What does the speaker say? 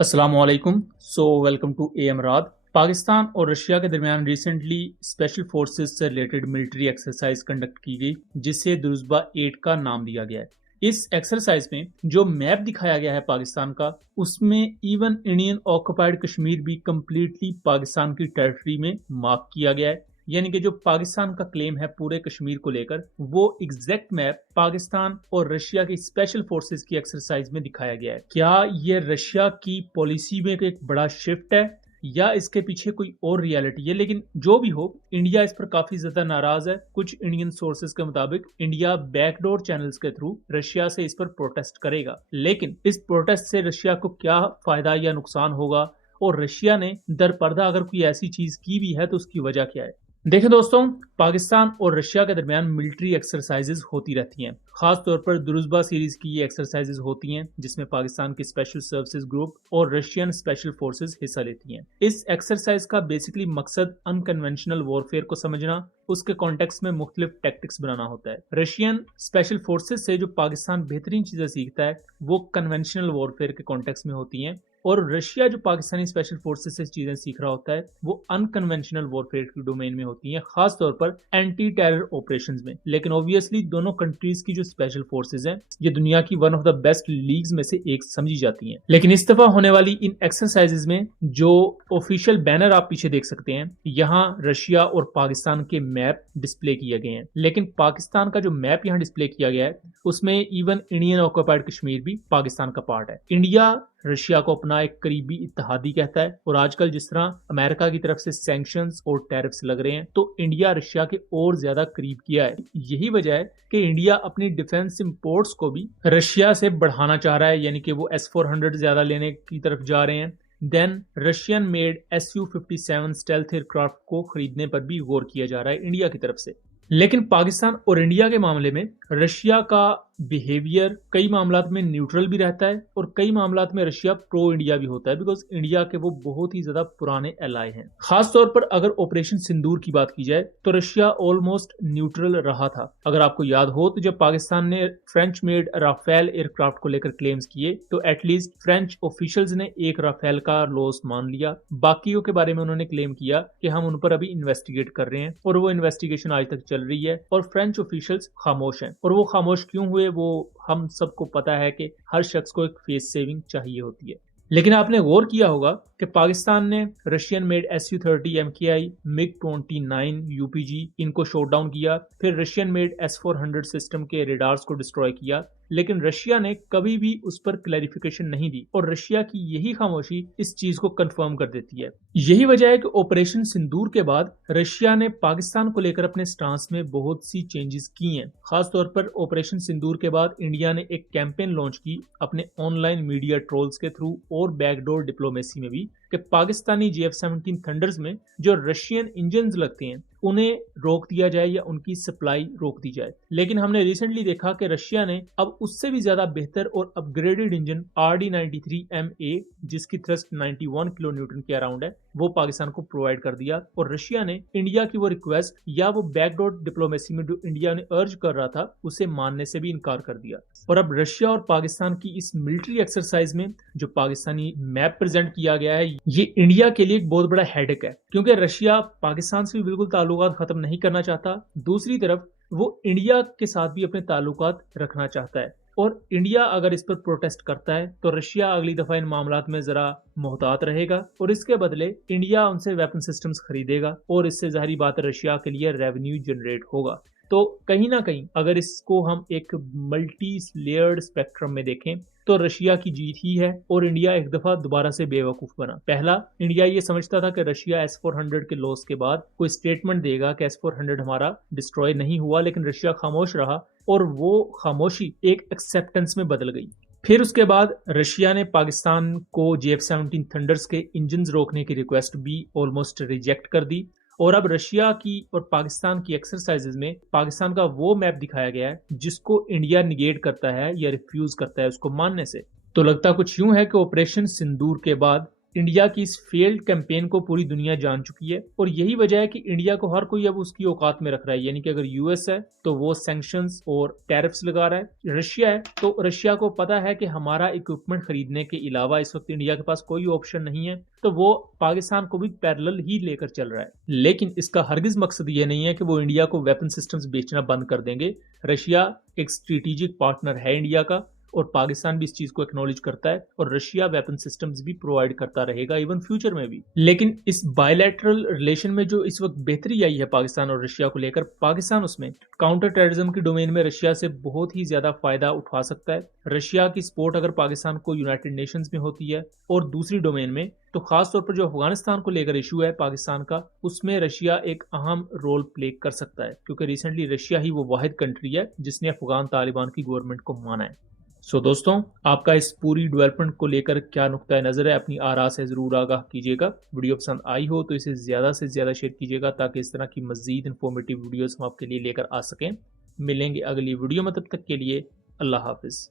अस्सलाम वालेकुम। Welcome to M Raad. Pakistan और रशिया के दरमियान रिसेंटली स्पेशल फोर्सेस से रिलेटेड मिलिट्री एक्सरसाइज कंडक्ट की गई, जिसे दुरुज़बा 8 का नाम दिया गया है। इस एक्सरसाइज में जो मैप दिखाया गया है पाकिस्तान का, उसमें इवन इंडियन ऑक्युपाइड कश्मीर भी कंप्लीटली पाकिस्तान की टेरिटरी में मार्क किया गया है। यानी कि जो पाकिस्तान का क्लेम है पूरे कश्मीर को लेकर, वो एग्जैक्ट मैप पाकिस्तान और रशिया की स्पेशल फोर्सेस की एक्सरसाइज में दिखाया गया है। क्या ये रशिया की पॉलिसी में एक बड़ा शिफ्ट है या इसके पीछे कोई और रियलिटी है? लेकिन जो भी हो, इंडिया इस पर काफी ज्यादा नाराज है। कुछ इंडियन सोर्सेज के मुताबिक इंडिया बैकडोर चैनल्स के थ्रू रशिया से इस पर प्रोटेस्ट करेगा। लेकिन इस प्रोटेस्ट से रशिया को क्या फायदा या नुकसान होगा, और रशिया ने दरपर्दा अगर कोई ऐसी चीज की भी है तो उसकी वजह क्या है? देखें दोस्तों, पाकिस्तान और रशिया के दरमियान मिलिट्री एक्सरसाइजेज होती रहती हैं। खास तौर पर दुरुज़बा सीरीज की ये एक्सरसाइजेज होती हैं, जिसमें पाकिस्तान की स्पेशल सर्विसेज ग्रुप और रशियन स्पेशल फोर्सेज हिस्सा लेती हैं। इस एक्सरसाइज का बेसिकली मकसद अनकन्वेंशनल वॉरफेयर को समझना, उसके कॉन्टेक्स्ट में मुख्तलिफ टैक्टिक्स बनाना होता है। रशियन स्पेशल फोर्सेज से जो पाकिस्तान बेहतरीन चीजें सीखता है वो कन्वेंशनल वॉरफेयर के कॉन्टेक्स्ट में होती हैं, और रशिया जो पाकिस्तानी स्पेशल फोर्सेस से चीजें सीख रहा होता है वो अनकन्वेंशनल वॉरफेयर की डोमेन में होती हैं, खास तौर पर एंटी टेरर ऑपरेशंस में। लेकिन ऑब्वियसली दोनों कंट्रीज की जो स्पेशल फोर्सेस हैं, ये दुनिया की one of the best leagues में से एक समझी जाती हैं। लेकिन इस दफा होने वाली इन एक्सरसाइजेज में जो ऑफिशियल बैनर आप पीछे देख सकते हैं, यहाँ रशिया और पाकिस्तान के मैप डिस्प्ले किए गए हैं। लेकिन पाकिस्तान का जो मैप यहाँ डिस्प्ले किया गया है, उसमें इवन इंडियन ऑक्युपाइड कश्मीर भी पाकिस्तान का पार्ट है। इंडिया रशिया को अपना एक करीबी इत्तेहादी कहता है, और आजकल जिस तरह अमेरिका की तरफ से सैंक्शंस और टैरिफ्स लग रहे हैं, तो इंडिया रशिया के और ज्यादा करीब किया है। यही वजह है कि इंडिया अपनी डिफेंस इंपोर्ट्स को भी रशिया से बढ़ाना चाह रहा है, यानी कि वो S-400 ज्यादा लेने की तरफ जा रहे हैं। Then Russian made Su-57 stealth aircraft को खरीदने पर भी गौर किया जा रहा है इंडिया की तरफ से। लेकिन पाकिस्तान और इंडिया के मामले में रशिया का बिहेवियर कई मामलात में न्यूट्रल भी रहता है, और कई मामलात में रशिया प्रो इंडिया भी होता है, बिकॉज इंडिया के वो बहुत ही ज्यादा पुराने एलाय हैं। खास तौर पर अगर ऑपरेशन सिंदूर की बात की जाए तो रशिया ऑलमोस्ट न्यूट्रल रहा था। अगर आपको याद हो तो जब पाकिस्तान ने फ्रेंच मेड राफेल एयरक्राफ्ट को लेकर क्लेम्स किए, तो एटलीस्ट फ्रेंच ऑफिशियल्स ने एक राफेल का लॉस मान लिया। बाकियों के बारे में उन्होंने क्लेम किया कि हम उन पर अभी इन्वेस्टिगेट कर रहे हैं, और वो इन्वेस्टिगेशन आज तक चल रही है, और फ्रेंच ऑफिशियल्स खामोश हैं। और वो खामोश क्यों हुए वो हम सबको पता है कि हर शख्स को एक फेस सेविंग चाहिए होती है। लेकिन आपने गौर किया होगा कि पाकिस्तान ने Russian made Su-30 MKI, MiG-29 UPG इनको शॉट डाउन किया, फिर रशियन मेड S-400 सिस्टम के रेडार्स को डिस्ट्रॉय किया। लेकिन रशिया ने कभी भी उस पर क्लैरिफिकेशन नहीं दी, और रशिया की यही खामोशी इस चीज को कंफर्म कर देती है। यही वजह है कि ऑपरेशन सिंदूर के बाद रशिया ने पाकिस्तान को लेकर अपने स्टांस में बहुत सी चेंजेस की हैं। खास तौर पर ऑपरेशन सिंदूर के बाद इंडिया ने एक कैंपेन लॉन्च की अपने ऑनलाइन मीडिया ट्रोल्स के थ्रू और बैकडोर डिप्लोमेसी में भी, कि पाकिस्तानी JF-17 थंडर्स में जो रशियन इंजन लगते हैं उन्हें रोक दिया जाए या उनकी सप्लाई रोक दी जाए। लेकिन हमने रिसेंटली देखा कि रशिया ने अब उससे भी ज्यादा बेहतर और अपग्रेडेड इंजन RD-93MA, जिसकी थ्रस्ट 91 किलो न्यूटन के अराउंड है, वो पाकिस्तान को प्रोवाइड कर दिया। और रशिया ने इंडिया की वो रिक्वेस्ट या वो बैकडोर डिप्लोमेसी में जो इंडिया ने अर्ज कर रहा था उसे मानने से भी इनकार कर दिया। और अब रशिया और पाकिस्तान की इस मिलिट्री एक्सरसाइज में जो पाकिस्तानी मैप प्रेजेंट किया गया है, ये इंडिया के लिए एक बहुत बड़ा हेडेक है, क्योंकि रशिया पाकिस्तान से भी बिल्कुल ताल्लुकात खत्म नहीं करना चाहता। दूसरी तरफ वो इंडिया के साथ भी अपने ताल्लुकात रखना चाहता है, और इंडिया अगर इस पर प्रोटेस्ट करता है तो रशिया अगली दफा इन मामलात में जरा मोहतात रहेगा, और इसके बदले इंडिया उनसे वेपन सिस्टम्स खरीदेगा, और इससे जाहिर बात है रशिया के लिए रेवेन्यू जनरेट होगा। तो कहीं ना कहीं अगर इसको हम एक मल्टी लेयर्ड स्पेक्ट्रम में देखें तो रशिया की जीत ही है, और इंडिया एक दफा दोबारा से बेवकूफ बना। पहला, इंडिया ये समझता था कि रशिया S-400 के लॉस के बाद कोई स्टेटमेंट देगा कि S-400 हमारा डिस्ट्रॉय नहीं हुआ, लेकिन रशिया खामोश रहा, और वो खामोशी एक एक्सेप्टेंस में बदल गई। फिर उसके बाद रशिया ने पाकिस्तान को JF-17 थंडर्स के इंजन रोकने की रिक्वेस्ट भी ऑलमोस्ट रिजेक्ट कर दी, और अब रशिया की और पाकिस्तान की एक्सरसाइजेज में पाकिस्तान का वो मैप दिखाया गया है जिसको इंडिया निगेट करता है या रिफ्यूज करता है उसको मानने से। तो लगता कुछ यूं है कि ऑपरेशन सिंदूर के बाद इंडिया की इस फेल्ड कैंपेन को पूरी दुनिया जान चुकी है और यही वजह है कि इंडिया को हर कोई अब उसकी औकात में रख रहा है। यानी कि अगर यूएस है तो वो सैंक्शंस और टैरिफ्स लगा रहा है, रशिया है तो रशिया को पता है कि हमारा इक्विपमेंट खरीदने के अलावा इस वक्त इंडिया के पास कोई ऑप्शन नहीं है, तो वो पाकिस्तान को भी पैरेलल ही लेकर चल रहा है। लेकिन इसका हरगिज मकसद ये नहीं है कि वो इंडिया को वेपन सिस्टम्स बेचना बंद कर देंगे। रशिया एक स्ट्रेटेजिक पार्टनर है इंडिया का और पाकिस्तान भी इस चीज को एक्नॉलेज करता है और रशिया वेपन सिस्टम्स भी प्रोवाइड करता रहेगा इवन फ्यूचर में भी। लेकिन इस बायलैटरल रिलेशन में जो इस वक्त बेहतरी आई है पाकिस्तान और रशिया को लेकर, पाकिस्तान उसमें काउंटर टेररिज्म की डोमेन में रशिया से बहुत ही ज्यादा फायदा उठा सकता है। रशिया की सपोर्ट अगर पाकिस्तान को यूनाइटेड नेशंस में होती है और दूसरी डोमेन में तो खासतौर पर जो अफगानिस्तान को लेकर इशू है पाकिस्तान का, उसमें रशिया एक अहम रोल प्ले कर सकता है क्योंकि रिसेंटली रशिया ही वो वाहिद कंट्री है जिसने अफगान तालिबान की गवर्नमेंट को माना है। सो दोस्तों, आपका इस पूरी डेवलपमेंट को लेकर क्या नुक्ता नज़र है, अपनी आरा से ज़रूर आगाह कीजिएगा। वीडियो पसंद आई हो तो इसे ज़्यादा से ज़्यादा शेयर कीजिएगा ताकि इस तरह की मज़ीद इन्फॉर्मेटिव वीडियोस हम आपके लिए लेकर आ सकें। मिलेंगे अगली वीडियो में, तब तक के लिए अल्लाह हाफिज़।